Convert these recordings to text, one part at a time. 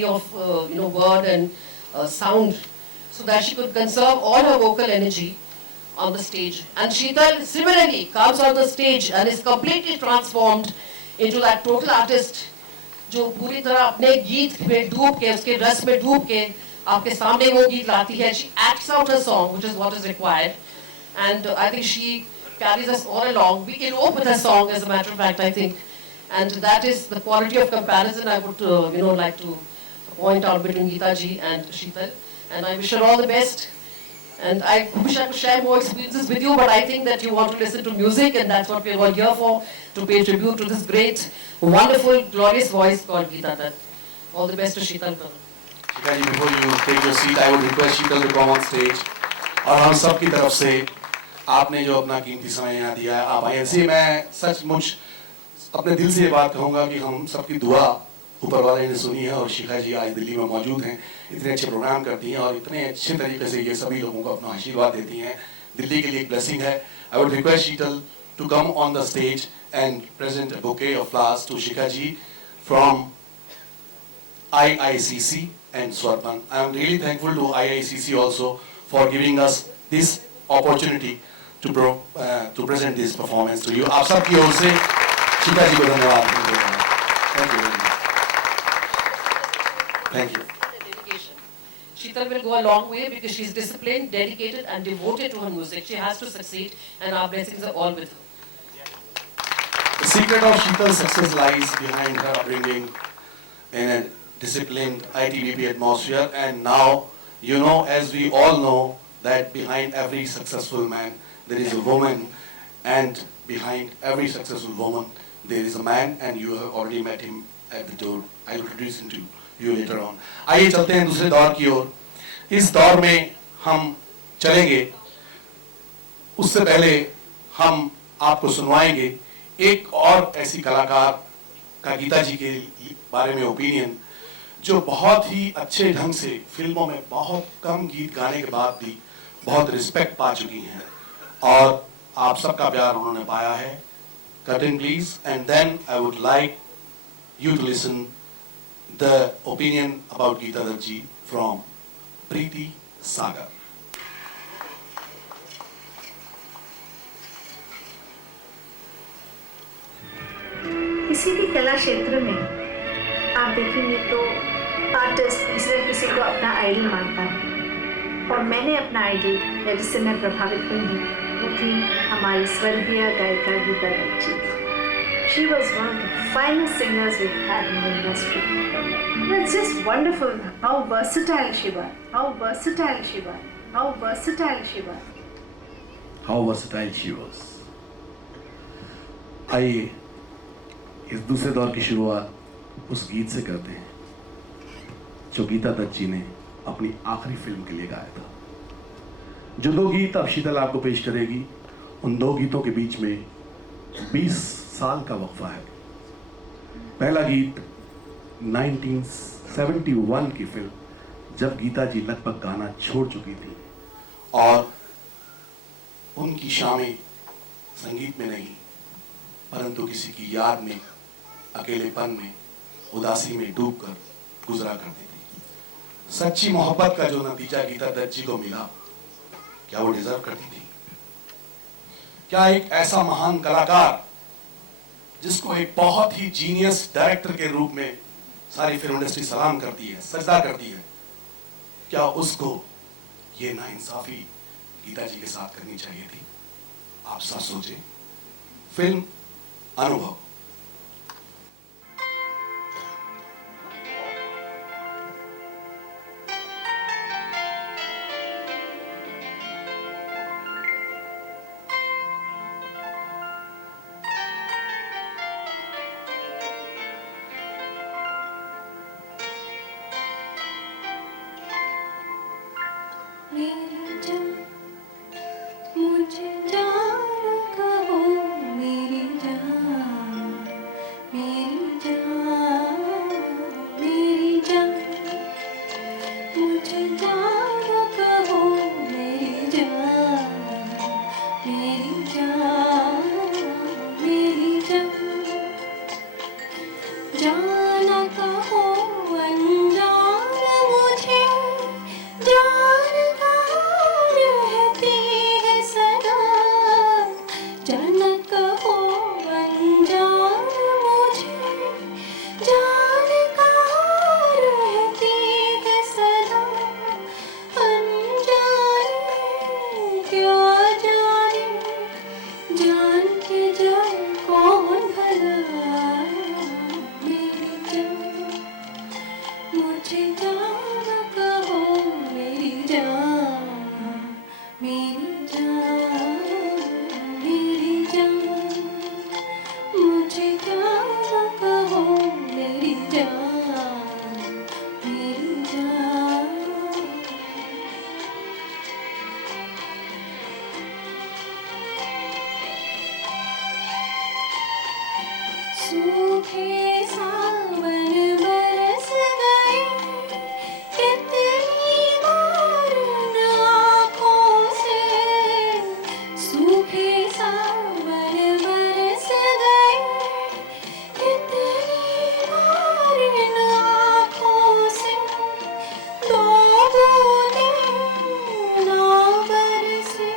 of word and sound, so that she could conserve all her vocal energy on the stage. And Sheetal similarly comes on the stage and is completely transformed into that total artist जो पूरी तरह अपने गीत में डूब के उसके रस में डूब के आपके सामने वो गीत लाती है. She acts out her song, which is what is required, and I think she carries us all along. We elope with her song, as a matter of fact, I think, and that is the quality of comparison I would like to point out between Geeta ji and Sheetal. And I wish her all the best. And I wish I could share more experiences with you, but I think that you want to listen to music, and that's what we're all here for, to pay tribute to this great, wonderful, glorious voice called Geeta Dutt. All the best to Sheetal. Shikha ji, before you take your seat, I would request Sheetal to come on stage. और हम सब की तरफ से आपने जो अपना कीमती समय यहाँ दिया है, आप आए. ऐसे मैं सचमुच अपने दिल से ये बात कहूँगा कि हम सबकी दुआ ऊपर वाले ने सुनी है, और शिखा जी आज दिल्ली में मौजूद हैं, इतने अच्छे प्रोग्राम करती हैं और इतने अच्छे तरीके से ये सभी लोगों को अपना आशीर्वाद देती हैं. दिल्ली के लिए एक ब्लेसिंग है. I would request Sheetal to come on the stage and present a bouquet of flowers to Shikha ji from IICC and Swarpan. I am really thankful to IICC also for giving us this opportunity to present this performance to you. आप सबकी ओर से शिखा जी को धन्यवाद. Thank you. Thank you. Sheetal will go a long way because she's disciplined, dedicated, and devoted to her music. She has to succeed, and our blessings are all with her. The secret of Sheetal's success lies behind her upbringing in a disciplined ITBP atmosphere, and now, as we all know, that behind every successful man there is a woman, and behind every successful woman there is a man, and you have already met him at the door. I will introduce him to you later on. आइए चलते हैं दूसरे दौर की ओर. इस दौर में हम चलेंगे, उससे पहले हम आपको सुनवाएंगे एक और ऐसी कलाकार का गीता जी के बारे में ओपिनियन, जो बहुत ही अच्छे ढंग से फिल्मों में बहुत कम गीत गाने के बाद भी बहुत रिस्पेक्ट पा चुकी हैं, और आप सबका प्यार उन्होंने पाया है. Curtain please, and then I would like you to listen the opinion about Geeta Dutt ji from Preeti Sagar. किसी भी कला क्षेत्र में आप देखेंगे तो आर्टिस्ट किसी न किसी को अपना आइडल मानता है, और मैंने अपना आइडल या जिससे मैं प्रभावित हुई हूँ वो थी हमारी स्वर्गीय गायिका गीता दत्त जी. She was one of the finest singers we've had in the industry. It's just wonderful how versatile she was, how versatile she was, how versatile she was. How versatile she was. आइए इस दूसरे दौर की शुरुआत उस गीत से करते हैं जो गीता दत्त जी ने अपनी आखिरी फिल्म के लिए गाया था. जो दो गीत अब शीतल आपको पेश करेगी, उन दो गीतों के बीच में 20 साल का वक्फा है. पहला गीत 1971 की फिल्म, जब गीता जी लगभग गाना छोड़ चुकी थी और उनकी शामें संगीत में नहीं परंतु किसी की याद में, अकेलेपन में, उदासी में डूबकर गुजरा करती थी. सच्ची मोहब्बत का जो नतीजा गीता दत्त जी को मिला, क्या वो डिजर्व करती थी? क्या एक ऐसा महान कलाकार जिसको एक बहुत ही जीनियस डायरेक्टर के रूप में सारी फिल्म इंडस्ट्री सलाम करती है, सजदा करती है, क्या उसको ये नाइंसाफी गीता जी के साथ करनी चाहिए थी? आप सब सोचें. फिल्म अनुभव. मेरी जान मुझे जान कहो, मेरी जान जान कहाँ रहती है सदा, जान कहो अनजान मुझे, जान कहाँ रहती है सदा, अनजाने क्या जाने, जान के जाए कौन भला, मेरी जान मुझे जान कहो, मेरी जान, मेरी जान, मेरी जान, मुझे जान कहो, मेरी जान, मेरी जान। सूखे सावन बरस गए, कितनी बार न आँखों से, सूखे सावन बरस गए, कितनी बार न आँखों से, दो बूंदें ना बरसे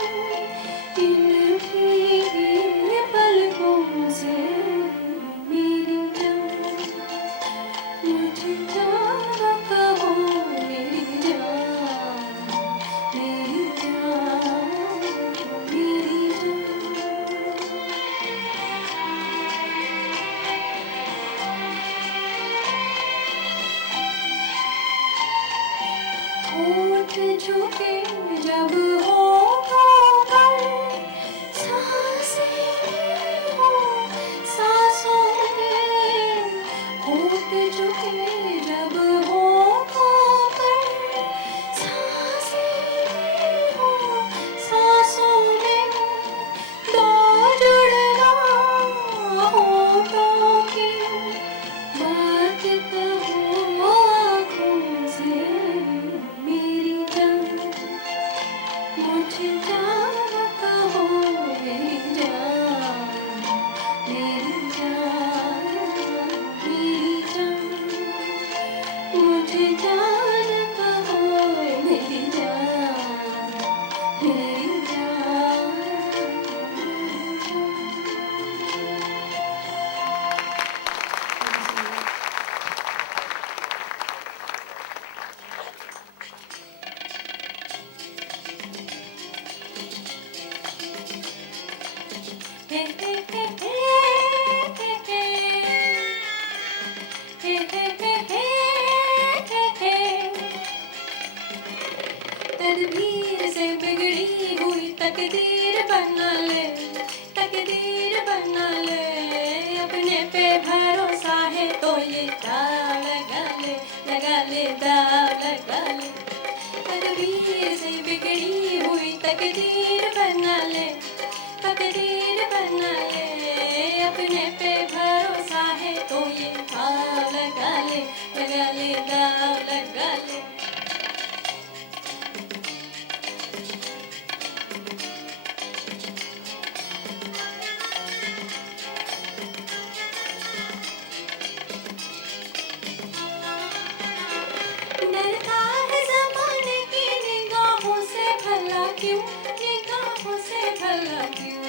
इन भीगी पलकों से, मेरी जान मुझे जान कहो, मेरी जान, मेरी जान, मेरी जान। होठ झुके जब होठों पर, सांसें भी हो सांसों में, होठ झुके जब होठों पर, सांसें भी हो सांसों में, दो जुड़ना होठों की, बात कहो आँखों से, मेरी जान मुझे जान कहो, मेरी जान, मेरी जान, मेरी जान, मुझे जान कहो, मेरी जान, मेरी जान, मेरी जान। हे हे हे हे हे हे हे हे हे हे, तदबीर से बिगड़ी हुई तकदीर बना ले, तकदीर बना ले, अपने पे भरोसा है तो ये दाव लगा ले, लगा ले दाव लगा ले, तदबीर से बिगड़ी हुई तकदीर बना ले, तकदीर बना ले, अपने पे भरोसा है तो ये दाव लगा ले, लगा ले दाव लगा ले। डरता है ज़माने की निगाहों से भला क्यों, निगाहों से भला क्यों,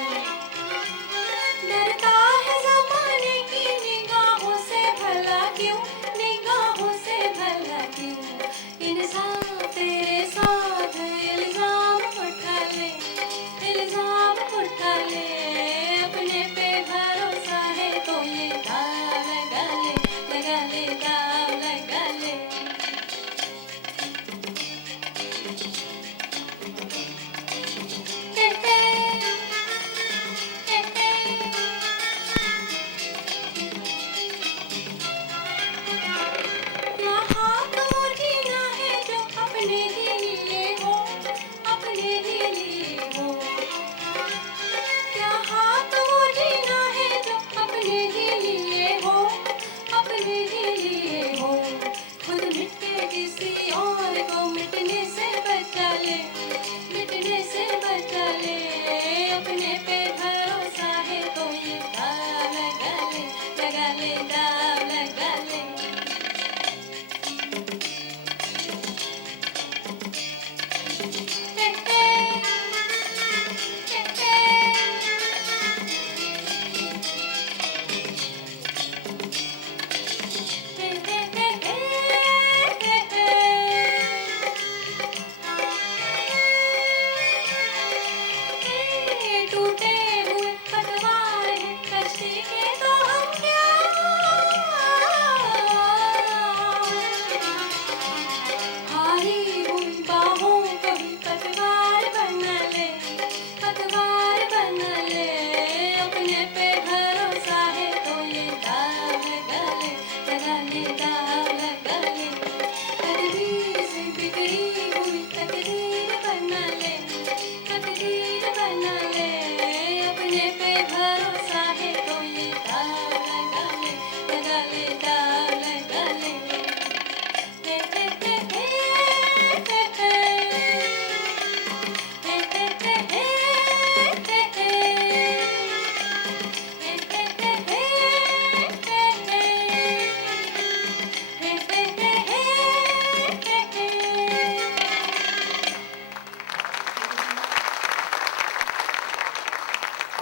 डरता है ज़माने की निगाहों से भला क्यों, निगाहों से भला क्यों, इंसान तेरे साथ इल्ज़ाम उठा ले, इल्ज़ाम उठा ले, अपने पे भरोसा है तो ये दाव लगा ले, लगा ले दाव लगा ले। हे हे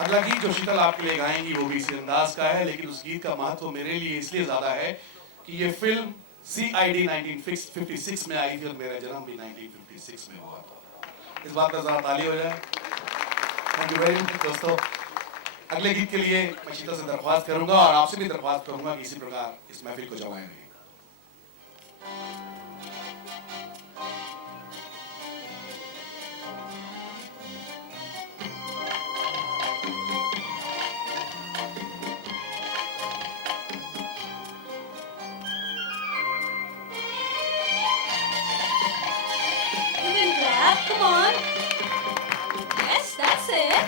अगला गीत जो शीतल आपके लिए गाएंगी वो भी इसी अंदाज का है, लेकिन उस गीत का महत्व मेरे लिए इसलिए ज्यादा है कि ये फिल्म CID 1956 में आई थी और मेरा जन्म भी 1956 में हुआ था। इस बात का जरा ताली हो जाए। थैंक यू वेरी मच दोस्तों। अगले गीत के लिए मैं शीतल से दरख्वास्त करूंगा और आपसे भी दरख्वास्त करूंगा कि इसी प्रकार इस महफिल को जमाएं नहीं। You can clap, come on. Yes, that's it.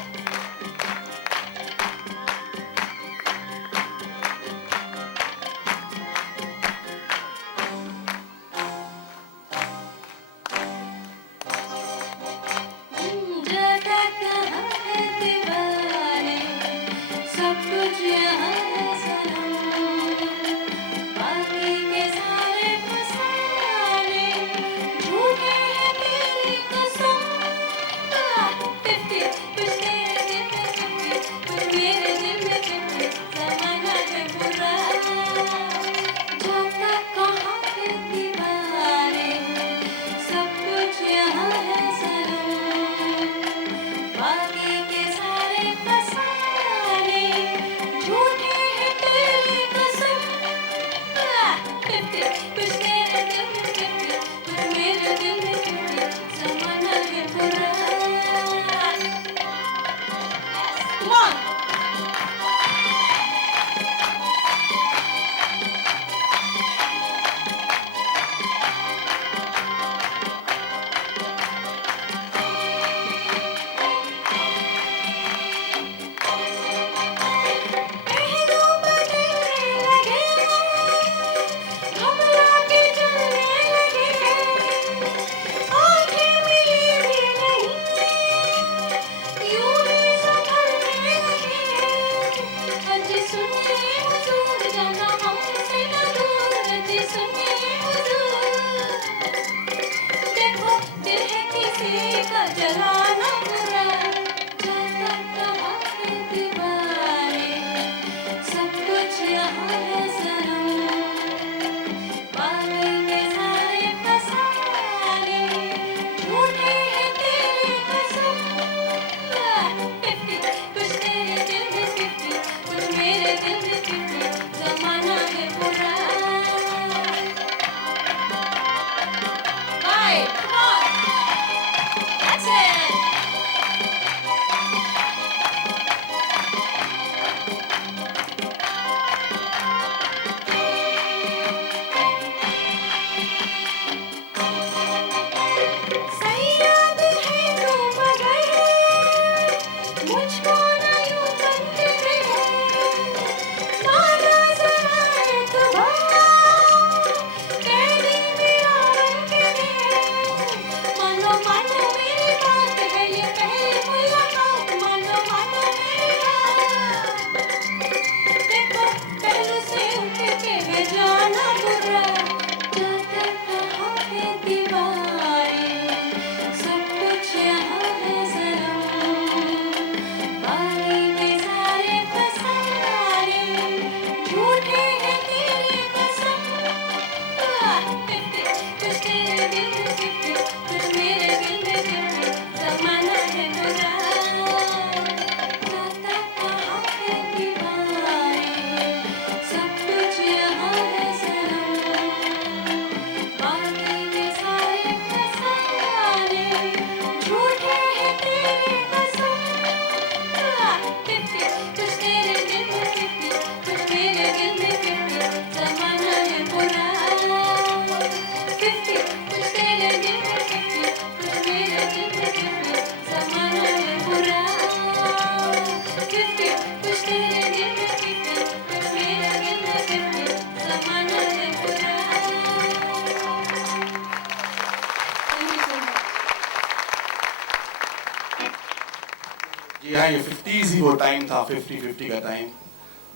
जी हाँ, ये 50s ही वो टाइम था, 50-50 का time,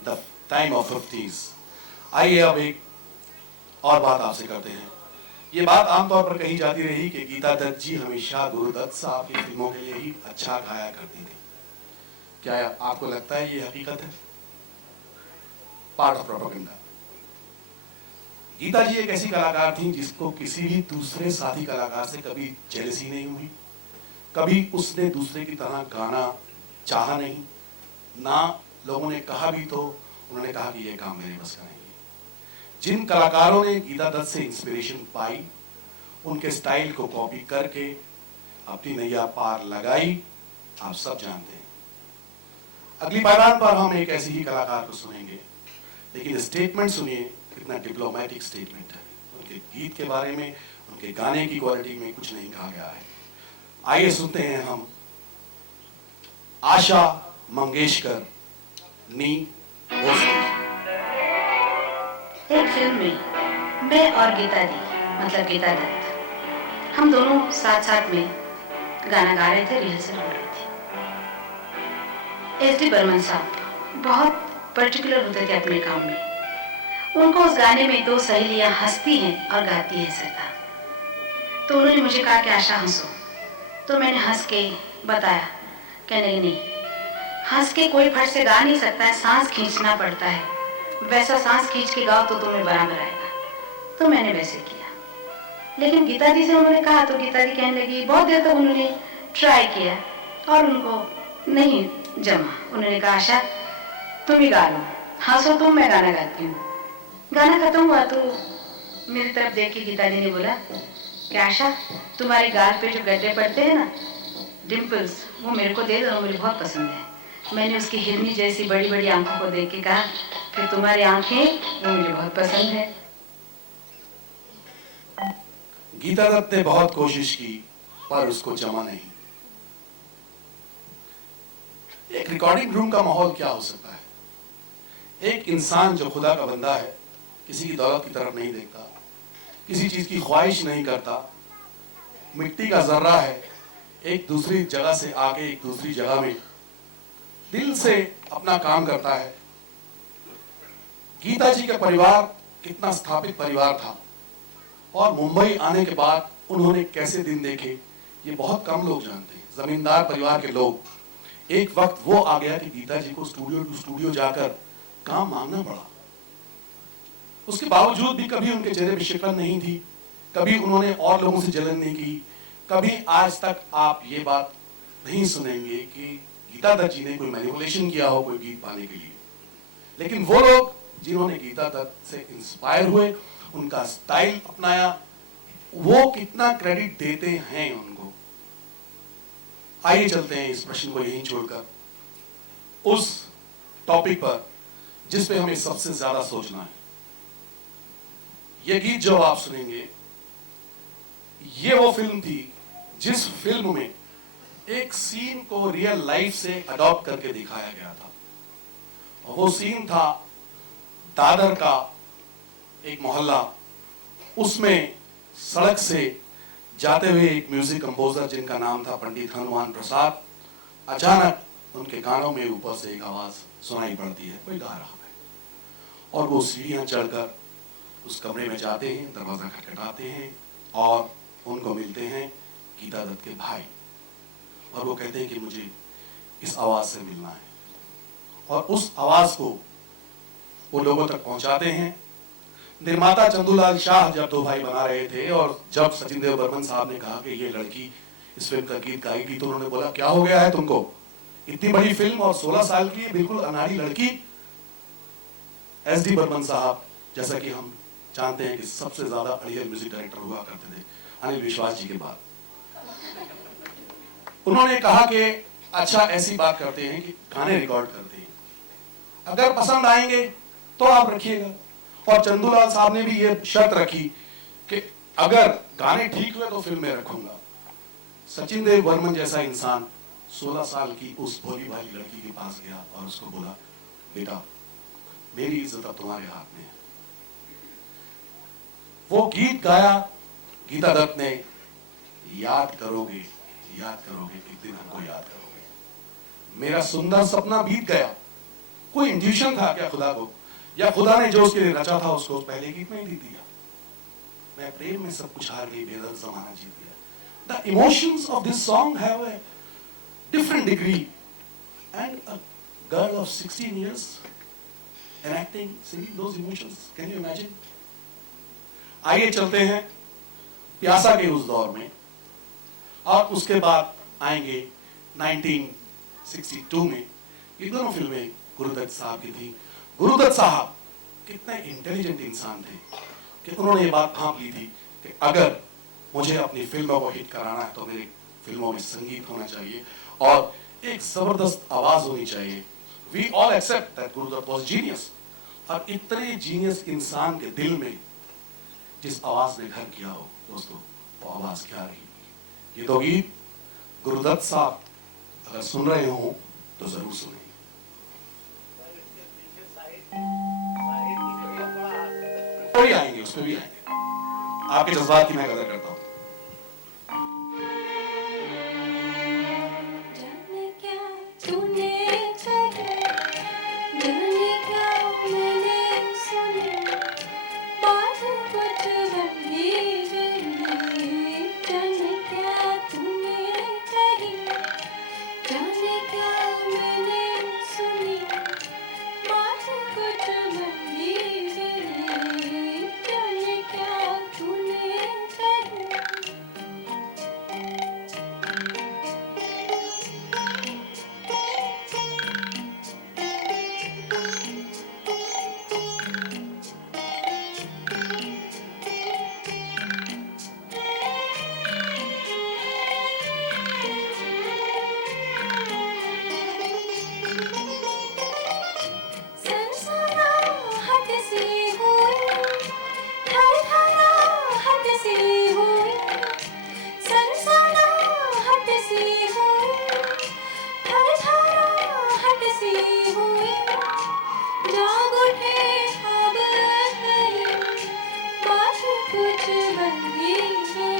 the time of 50s। आइए अब एक और बात आपसे करते हैं। ये बात आमतौर पर कही जाती रही कि गीता दत्त जी हमेशा गुरुदत्त साहब की फिल्मों के लिए ही अच्छा गाया करती थी। क्या आपको लगता है ये हकीकत है? Part of propaganda. Geeta ji एक ऐसी कलाकार थी जिसको किसी भी दूसरे साथी कलाकार से कभी जेलसी नहीं हुई, कभी उसने दूसरे की तरह गाना चाहा नहीं, ना लोगों ने कहा भी तो उन्होंने कहा कि ये काम मेरे बस का नहीं है। जिन कलाकारों ने गीता दत्त से इंस्पिरेशन पाई, उनके स्टाइल को कॉपी करके अपनी नैया पार लगाई, आप सब जानते हैं। अगली पायदान पर हम एक ऐसी ही कलाकार को सुनेंगे, लेकिन स्टेटमेंट सुनिए, कितना डिप्लोमेटिक स्टेटमेंट है। उनके गीत के बारे में, उनके गाने की क्वालिटी में कुछ नहीं कहा गया है। आइए सुनते हैं हम आशा मंगेशकर नी भोसले। एक फिल्म में मैं और गीता दी, मतलब गीता दत्त, हम दोनों साथ साथ में गाना गा रहे थे, रिहर्सल हो रही थी। एस डी बर्मन साहब बहुत पर्टिकुलर होते थे अपने काम में। उनको उस गाने में दो सहेलियां हंसती हैं और गाती हैं सरदार। तो उन्होंने मुझे कहा कि आशा हंसो, तो मैंने हंस के बताया कि नहीं, हंस के कोई फट से गा नहीं सकता है, सांस खींचना पड़ता है, वैसा सांस खींच के गाओ तो तुम्हें बराबर आएगा। तो मैंने वैसे किया। लेकिन गीता दी से उन्होंने कहा तो गीता दी कहने लगी, बहुत देर तक उन्होंने ट्राई किया और उनको नहीं जमा। उन्होंने कहा आशा तुम ही गा लो, हंसो तुम, मैं गाना गाती हूँ। गाना खत्म हुआ तो मेरी तरफ देख के गीता दी ने बोला कि आशा तुम्हारे गाल पे जो गड्ढे पड़ते हैं ना, डिम्पल्स, वो मेरे को दे दो, मुझे बहुत पसंद है। मैंने उसकी हिरनी जैसी बड़ी बड़ी आंखों को देख के कहा कि तुम्हारी आंखें वो मुझे बहुत पसंद है। गीता दत्त ने बहुत कोशिश की पर उसको जमा नहीं। एक रिकॉर्डिंग रूम का माहौल क्या हो सकता है? एक इंसान जो खुदा का बंदा है, किसी की दौलत की तरफ नहीं देखता, किसी चीज की ख्वाहिश नहीं करता, मिट्टी का जर्रा है, एक दूसरी जगह से आके एक दूसरी जगह में दिल से अपना काम करता है। गीता जी का परिवार कितना स्थापित परिवार था और मुंबई आने के बाद उन्होंने कैसे दिन देखे, ये बहुत कम लोग जानते हैं। जमींदार परिवार के लोग, एक वक्त वो आ गया कि गीता जी को स्टूडियो टू स्टूडियो जाकर काम मांगना पड़ा। उसके बावजूद भी कभी उनके चेहरे पर शिकन नहीं थी, कभी उन्होंने और लोगों से जलन नहीं की, कभी आज तक आप ये बात नहीं सुनेंगे कि गीता दत्त जी ने कोई मैनिपुलेशन किया हो कोई गीत पाने के लिए। लेकिन वो लोग जिन्होंने गीता दत्त से इंस्पायर हुए, उनका स्टाइल अपनाया, वो कितना क्रेडिट देते हैं उनको। आइए चलते हैं इस प्रश्न को यहीं छोड़कर उस टॉपिक पर जिस पे हमें सबसे ज्यादा सोचना है। ये गीत जो आप सुनेंगे, ये वो फिल्म थी जिस फिल्म में एक सीन को रियल लाइफ से अडॉप्ट करके दिखाया गया था। और वो सीन था दादर का एक मोहल्ला, उसमें सड़क से जाते हुए एक म्यूजिक कंपोजर जिनका नाम था पंडित हनुमान प्रसाद, अचानक उनके कानों में ऊपर से एक आवाज सुनाई पड़ती है, कोई गा रहा है, और वो सीढ़ियां चढ़कर उस कमरे में जाते हैं, दरवाजा खटखटाते हैं और उनको मिलते हैं गीता दत्त के भाई, और वो कहते हैं कि मुझे इस आवाज से मिलना है। और उस आवाज को वो लोगों तक पहुंचाते हैं। निर्माता चंदूलाल शाह जब दो भाई बना रहे थे और जब सचिन देव बर्मन साहब ने कहा कि ये लड़की इस फिल्म का गीत गाएगी, तो उन्होंने बोला क्या हो गया है तुमको, इतनी बड़ी फिल्म और 16 साल की बिल्कुल अनाड़ी लड़की। एस डी बर्मन साहब, जैसा कि हम जानते हैं कि सबसे ज्यादा अड़ियल म्यूजिक डायरेक्टर हुआ करते थे अनिल विश्वास जी के बाद, उन्होंने कहा कि अच्छा ऐसी बात करते हैं कि गाने रिकॉर्ड करते हैं, अगर पसंद आएंगे तो आप रखिएगा। और चंदूलाल साहब ने भी ये शर्त रखी कि अगर गाने ठीक हुए तो फिल्म में रखूंगा। सचिन देव बर्मन जैसा इंसान 16 साल की उस भोली भाली लड़की के पास गया और उसको बोला, बेटा मेरी इज्जत अब तुम्हारे हाथ में है। वो गीत गाया गीता दत्त ने, याद करोगे एक दिन हमको याद करोगे। मेरा सुंदर सपना बीत गया। कोई इंट्यूशन था क्या खुदा को, या खुदा ने जो उसके लिए रचा था उसको पहले गीत में ही लिख दिया? मैं प्रेम में सब कुछ हार गई, बेदर्द जमाना जीत गया। The emotions of this song have a different degree, and a girl of 16 years enacting, singing those emotions, can you imagine? आगे चलते हैं प्यासा के उस दौर में, और उसके बाद आएंगे 1962 में। ये दोनों फिल्में गुरुदत्त साहब की थी। गुरुदत्त साहब कितने इंटेलिजेंट इंसान थे कि उन्होंने ये बात भांप ली थी कि अगर मुझे अपनी फिल्मों को हिट कराना है तो मेरी फिल्मों में संगीत होना चाहिए और एक जबरदस्त आवाज होनी चाहिए। We all accept that Guru Dutt was genius, और इतने जीनियस इंसान के दिल में जिस आवाज ने घर किया हो दोस्तों, वो आवाज क्या रही? ये तो गीत गुरुदत्त साहब अगर सुन रहे हो तो जरूर सुने। भी आएंगे, उसमें भी आएंगे। आपके जज्बात की मैं कदर करता हूं। जाने क्या तूने कहा, जाने क्या मैंने सुनी, बात कुछ बंधी गई। जाने क्या तूने कही, जाने क्या मैंने सुनी, बात कुछ बंधी गई। जाने क्या तूने कही। सनसनाहट सी हुई, थरथराहट सी हुई, सनसनाहट सी हुई, थरथराहट सी हुई। जाग उठे अब गई, बात कुछ बंधी गई।